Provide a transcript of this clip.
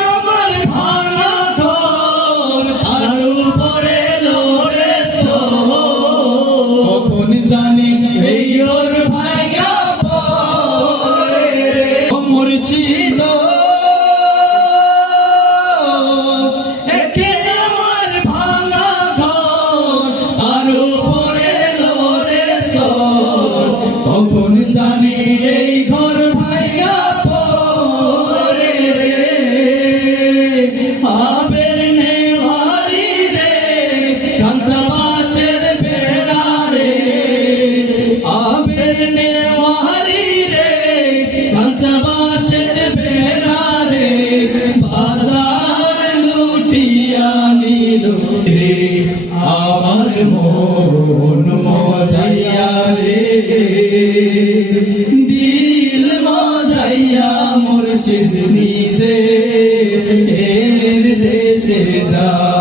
আমার ভাঙা ঘর তার উপরে লড়েছ কখন জানি এই ওর ভাইয়া পরে মুর্শিদ আমার ভাঙা ঘর তার উপরে লড়েছ কখন জানি এই ঘর ভাইয়া আবের নেওয়ারি রে কাঞ্চাবাসের বেড়া রে আবের নেওয়ারি রে কাঞ্চাবাসের বেড়া রে বাজার লুটিয়া নিল রে আমার মন মজাইয়া রে দিল মজাইয়া মুর্শিদ নিজে দেশে যা